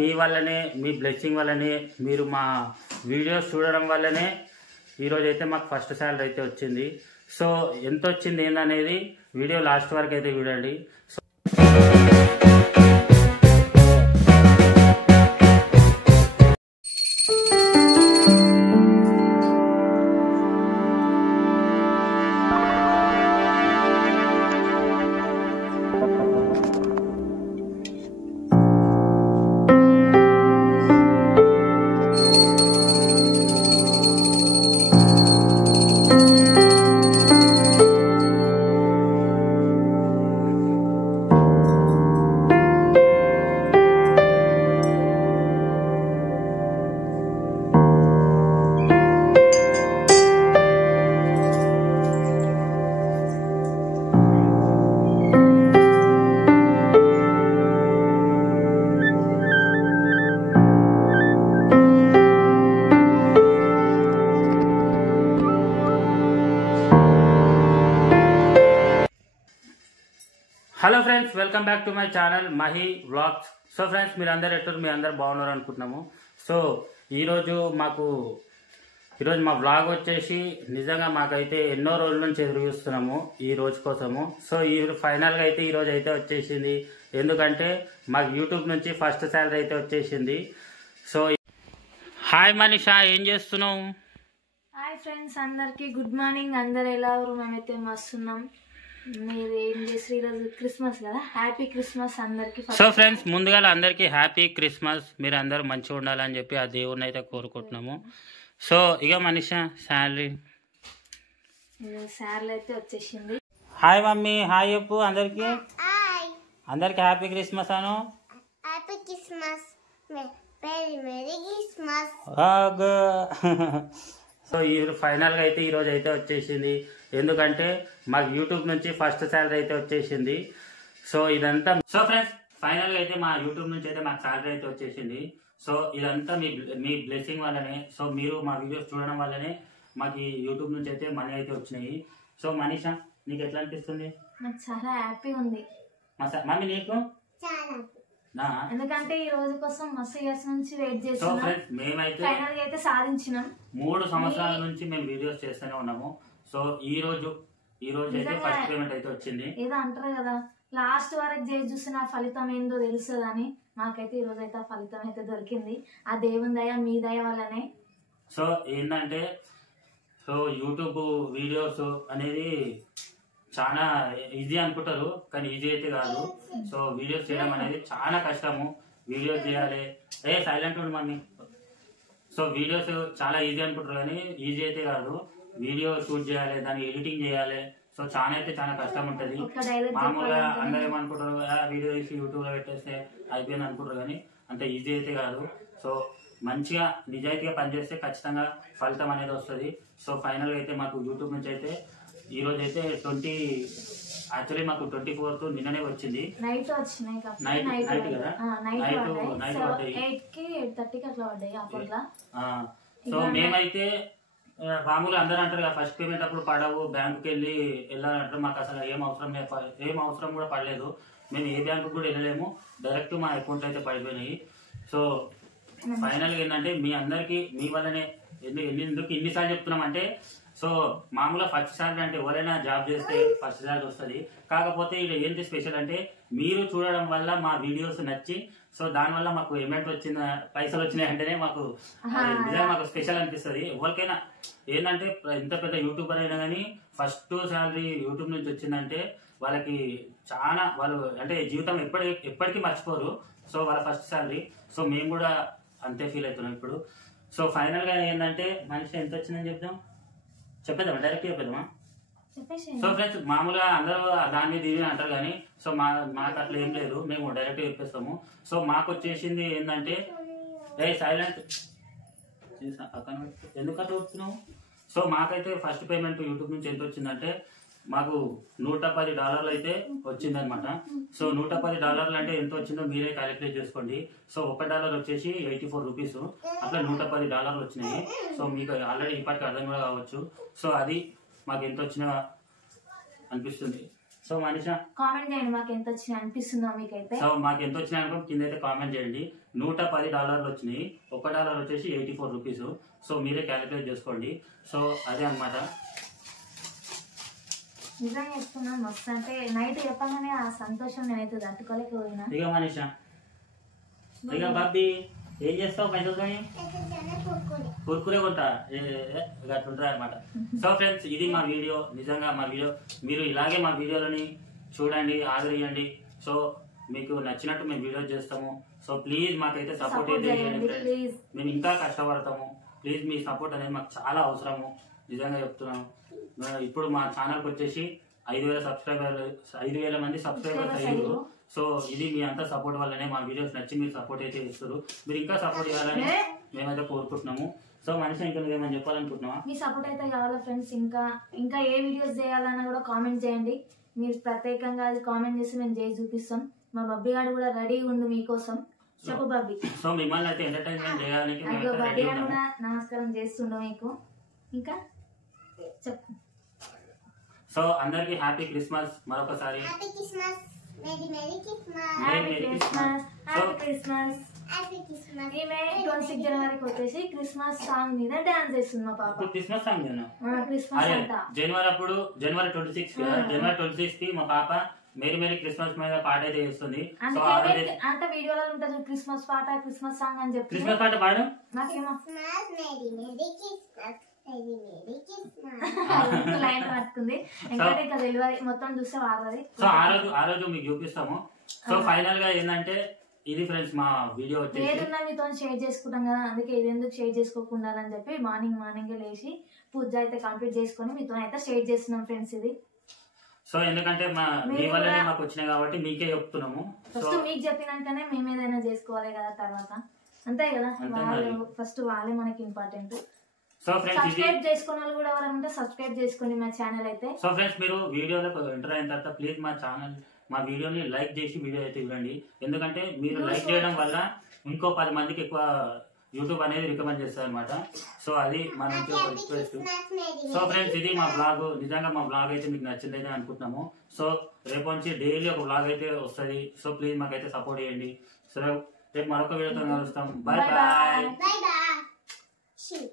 మీ వల్లనే మీ బ్లెస్సింగ్ వల్లనే మీరు మా వీడియోస్ చూడడం వల్లనే ఈరోజు అయితే మాకు ఫస్ట్ సాలరీ అయితే వచ్చింది. సో ఎంత వచ్చింది ఏందనేది వీడియో లాస్ట్ వరకు అయితే చూడండి. Hello friends, welcome back to my channel Mahi vlogs. So friends, మీరు అందరు బాగున్నారు అనుకుంటున్నాము. సో ఈరోజు మా వ్లాగ్ వచ్చేసి నిజంగా మాకైతే ఎన్నో రోజుల నుంచి ఎదురు చూస్తున్నాము ఈ రోజు కోసము. సో ఫైనల్గా అయితే ఈరోజు అయితే వచ్చేసింది. ఎందుకంటే మాకు యూట్యూబ్ నుంచి ఫస్ట్ సాలరీ అయితే వచ్చేసింది. సో హాయ్ మనీషా, ఏం చేస్తున్నావు? హాయ్ ఫ్రెండ్స్, అందరికి గుడ్ మార్నింగ్. అందరు ఎలా ఉన్నారు? మేమైతే మస్తున్నాం. మీరు ఏం చేసి ఈరోజు క్రిస్మస్ కదా, హ్యాపీ క్రిస్మస్ అందరికి. సో ఫ్రెండ్స్, ముందుగా అందరికీ హ్యాపీ క్రిస్మస్. మీరు అందరూ మంచిగా ఉండాలని చెప్పి ఆ దేవుడిని అయితే కోరుకుంటున్నాము. సో ఇక మనీషా శాలరీ అయితే వచ్చేసింది. హాయ్ మమ్మీ, హాయ్ చెప్పు అందరికి. అందరికి హ్యాపీ క్రిస్మస్ అను. Happy Christmas, very very Christmas. So ఫైనల్గా అయితే ఈరోజు అయితే వచ్చేసింది. ఎందుకంటే మాకు యూట్యూబ్ నుంచి ఫస్ట్ సాలరీ అయితే వచ్చేసింది. సో ఇదంతా ఫ్రెండ్స్, ఫైనల్గా అయితే మా యూట్యూబ్ నుంచి అయితే మాకు సాలరీ అయితే వచ్చేసింది. సో ఇదంతా మీ బ్లెస్సింగ్ వల్లనే. సో మీరు మా వీడియోస్ చూడడం వల్లనే మాకు ఈ యూట్యూబ్ నుంచి అయితే మనీ అయితే వచ్చినాయి. సో మనీషా, నీకు ఎట్లా అనిపిస్తుంది? నాకు చాలా హ్యాపీ ఉంది మమ్మీ. నీకు? ఎందుకంటే ఈ రోజు కోసం మస్తు ఇయర్స్ నుంచి వెయిట్ చేస్తున్నాం. మేమైతే ఫైనల్ గా అయితే సాధించినాం. 3 సంవత్సరాల నుంచి మేము వీడియోస్ చేస్తూనే ఉన్నాము. సో ఈ రోజు అయితే ఫస్ట్ పేమెంట్ అయితే వచ్చింది. ఏదో అంటారు కదా, లాస్ట్ వరకు చేసి చూసిన ఫలితం ఏందో తెలుస్తుందని. మాకైతే ఈ రోజు అయితే ఆ ఫలితం అయితే దొరికింది. ఆ దేవుని దయ, మీ దయ వల్లనే. సో ఏంటంటే యూట్యూబ్ వీడియోస్ అనేది చాలా ఈజీ అనుకుంటారు, కానీ ఈజీ అయితే కాదు. సో వీడియోస్ చేయడం అనేది చాలా కష్టము. వీడియోస్ చేయాలి, సైలెంట్ ఉండి మమ్మీ. సో వీడియోస్ చాలా ఈజీ అనుకుంటారు, కానీ ఈజీ అయితే కాదు. వీడియో షూట్ చేయాలి, దాన్ని ఎడిటింగ్ చేయాలి. సో చాలా కష్టం ఉంటుంది. మామూలుగా అందరూ ఏమనుకుంటారు, వీడియో తీసి యూట్యూబ్ లో పెట్టేస్తే అయిపోయింది అనుకుంటారు, కానీ అంత ఈజీ అయితే కాదు. సో మంచిగా నిజాయితీగా పనిచేస్తే ఖచ్చితంగా ఫలితం అనేది వస్తుంది. సో ఫైనల్గా అయితే మాకు యూట్యూబ్ నుంచి అయితే ఈ రోజు అయితే యాక్చువల్లీ మాకు 24th నిన్ననే వచ్చింది. నైట్ వచ్చినాయి కదా, సో మేమైతే మామూలుగా అందరూ అంటారు కదా, ఫస్ట్ పేమెంట్ అప్పుడు పడవు, బ్యాంకుకి వెళ్ళాలంటారు. మాకు అసలు ఏం అవసరం కూడా పడలేదు. మేము ఏ బ్యాంకు కూడా వెళ్ళలేము, డైరెక్ట్ మా అకౌంట్ అయితే పడిపోయినాయి. సో ఫైనల్గా ఏంటంటే మీ అందరికి మీ వల్లనే. ఎన్నిసార్లు చెప్తున్నాం అంటే, సో మామూలుగా ఫస్ట్ సాలరీ అంటే ఎవరైనా జాబ్ చేస్తే ఫస్ట్ సాలరీ వస్తుంది. కాకపోతే ఇది ఏంటి స్పెషల్ అంటే, మీరు చూడడం వల్ల మా వీడియోస్ నచ్చి, సో దానివల్ల మాకు అమౌంట్ పైసలు వచ్చినాయి అంటేనే మాకు నిజంగా మాకు స్పెషల్ అనిపిస్తుంది. ఎవరికైనా ఏంటంటే, ఇంత పెద్ద యూట్యూబర్ అయినా కానీ ఫస్ట్ సాలరీ యూట్యూబ్ నుంచి వచ్చిందంటే వాళ్ళకి వాళ్ళు అంటే జీవితం ఎప్పటికీ మర్చిపోరు. సో వాళ్ళ ఫస్ట్ సాలరీ. సో మేము కూడా అంతే ఫీల్ అవుతున్నాం ఇప్పుడు. సో ఫైనల్గా ఏంటంటే, మనిషి ఎంత వచ్చిందని చెప్పేద్దామా, డైరెక్ట్ చెప్పేద్దామా? సో ఫ్రెండ్స్, మామూలుగా అందరూ దాని మీద ఇది అంటారు, కానీ సో మాకు అట్లా ఏం లేదు, మేము డైరెక్ట్ చెప్పేస్తాము. సో మాకు వచ్చేసింది ఏంటంటే, సైలెంట్ ఎందుకు అట్లా వస్తున్నావు? సో మాకైతే ఫస్ట్ పేమెంట్ యూట్యూబ్ నుంచి ఎంత వచ్చిందంటే, మాకు $110 అయితే వచ్చిందనమాట. సో $110 అంటే ఎంత వచ్చిందో మీరే క్యాలిక్యులేట్ చేసుకోండి. సో $1 వచ్చేసి 84 రూపీస్. అట్లా $110 వచ్చినాయి. సో మీకు ఆల్రెడీ ఇప్పటికి అర్థం కూడా కావచ్చు. సో అది మాకు ఎంత వచ్చినా అనిపిస్తుంది. సో మనీషా కామెంట్ చేయండి మాకు ఎంత వచ్చినా అనిపిస్తుందో మీకైతే. సో మాకు ఎంత వచ్చినా అనుకో కింద అయితే కామెంట్ చేయండి. $110 వచ్చినాయి. $1 వచ్చేసి 84 రూపీస్. సో మీరే క్యాలిక్యులేట్ చేసుకోండి. సో అదే అనమాట. నిజంగా చెప్తున్నా మస్తు అంటే నైట్ చెప్పగానే ఆ సంతోషం నేనైతే తట్టుకోలేకపోయినా. ఇక మనీషా ఇక బాబీ ఏం చేస్తావు పైసలు? కుర్కురే కొంటా అట్లుంటారు అనమాట. సో ఫ్రెండ్స్ ఇది మా వీడియో. నిజంగా మా వీడియో మీరు ఇలాగే మా వీడియోలని చూడండి, ఆదరియండి. సో మీకు నచ్చినట్టు మేము వీడియో చేస్తాము. సో ప్లీజ్ మాకైతే సపోర్ట్ చేయండి ఫ్రెండ్స్. మేము ఇంకా కష్టపడతాము. ప్లీజ్ మీ సపోర్ట్ అనేది మాకు చాలా అవసరము. నిజంగా చెప్తున్నాము. ఇప్పుడు మా ఛానల్కి వచ్చేసి 5,000 మంది సబ్స్క్రైబర్స్ అయ్యారు. సో ఇది మీ అంతా సపోర్ట్ వల్లనే మా వీడియోస్ నచ్చి మీరు సపోర్ట్ అయితే ఇస్తారు. మీరు ఇంకా సపోర్ట్ చేయాలని మేమైతే కోరుకుంటున్నాము. సో మనిషి ఇంకా ఏమైనా చెప్పాలనుకుంటున్నావా? మీ సపోర్ట్ అయితే కావాలా ఫ్రెండ్స్. ఇంకా ఏ వీడియోస్ చేయాలన్నా కూడా కామెంట్ చేయండి. మీరు ప్రత్యేకంగా అది కామెంట్ చేసి మేము చేసి చూపిస్తాం. మా బబ్బీ గారు కూడా రెడీగా ఉండు మీకోసం. చెప్పు బబ్బీ. సో మిమ్మల్ని అయితే ఎంటర్టైన్మెంట్ చేయడానికి బబ్బీ గారు కూడా నమస్కారం చేస్తుండో మీకు. ఇంకా చెప్పు. సో అందరికి హ్యాపీ క్రిస్మస్ మరొకసారి. Happy Christmas. Merry merry Christmas. Happy Christmas. Happy Christmas. Happy Christmas. ఈమె 26 జనవరికి వచ్చేసి క్రిస్మస్ సాంగ్ మీద డాన్స్ చేస్తుంది మా పాప. క్రిస్మస్ సాంగ్ క్రిస్మస్ అంట. జనవరి 26 జనవరి 26 కి మా పాప మేరీ మేరీ క్రిస్మస్ మీద పాట అయితే చేస్తుంది. సో అంటే వీడియోలో ఉంటుంది క్రిస్మస్ పాట క్రిస్మస్ సాంగ్ అని చెప్పి. క్రిస్మస్ పాట పాడు. నాకేమో మేరీ మేరీ క్రిస్మస్. లైన్ పట్టుకుంది. ఇంకా డెలివరీ మొత్తం చూస్తే వాడది. సో ఆ రోజు మీకు చూపిస్తాము. సో ఫైనల్ గా ఏంటంటే ఇది ఫ్రెండ్స్ మా వీడియో వచ్చేసి ఏదున్నా మీతో షేర్ చేసుకుంటాం కదా, అందుకే ఇది ఎందుకు షేర్ చేసుకోకుండా అని చెప్పి మార్నింగ్ లేచి పూజ అయితే కంప్లీట్ చేసుకొని మీతో అయితే షేర్ చేస్తున్నాం ఫ్రెండ్స్ ఇది. సో ఎందుకంటే మీ వల్లనే మాకు వచ్చినాయి కాబట్టి మీకే చెప్తున్నాము. ఫస్ట్ మీకు చెప్పినాకనే మేము ఏదైనా చేసుకోవాలి కదా తర్వాత. అంతే కదా, ఫస్ట్ వాళ్ళే మనకి ఇంపార్టెంట్. సో ఫ్రెండ్స్ సబ్స్క్రైబ్ చేసుకున్న వాళ్ళు కూడా ఎవరంటే సబ్స్క్రైబ్ చేసుకోండి మా ఛానల్ అయితే. సో ఫ్రెండ్స్ మీరు వీడియోలో ఎంటర్ అయిన తర్వాత ప్లీజ్ మా వీడియోని లైక్ చేసి వీడియో అయితే ఇవ్వండి. ఎందుకంటే మీరు లైక్ చేయడం వల్ల ఇంకో 10 మందికి ఎక్కువ యూట్యూబ్ అనేది రికమెండ్ చేస్తారు అనమాట. సో అది మన నుంచి ఒక రిక్వెస్ట్. సో ఫ్రెండ్స్ ఇది మా బ్లాగ్. నిజంగా మా బ్లాగ్ అయితే మీకు నచ్చిందని అనుకుంటున్నాము. సో రేపు నుంచి డైలీ ఒక బ్లాగ్ అయితే వస్తుంది. సో ప్లీజ్ మాకైతే సపోర్ట్ చేయండి. సో రేపు మరొక వీడియోతో కలుస్తాం. Bye bye. Bye bye.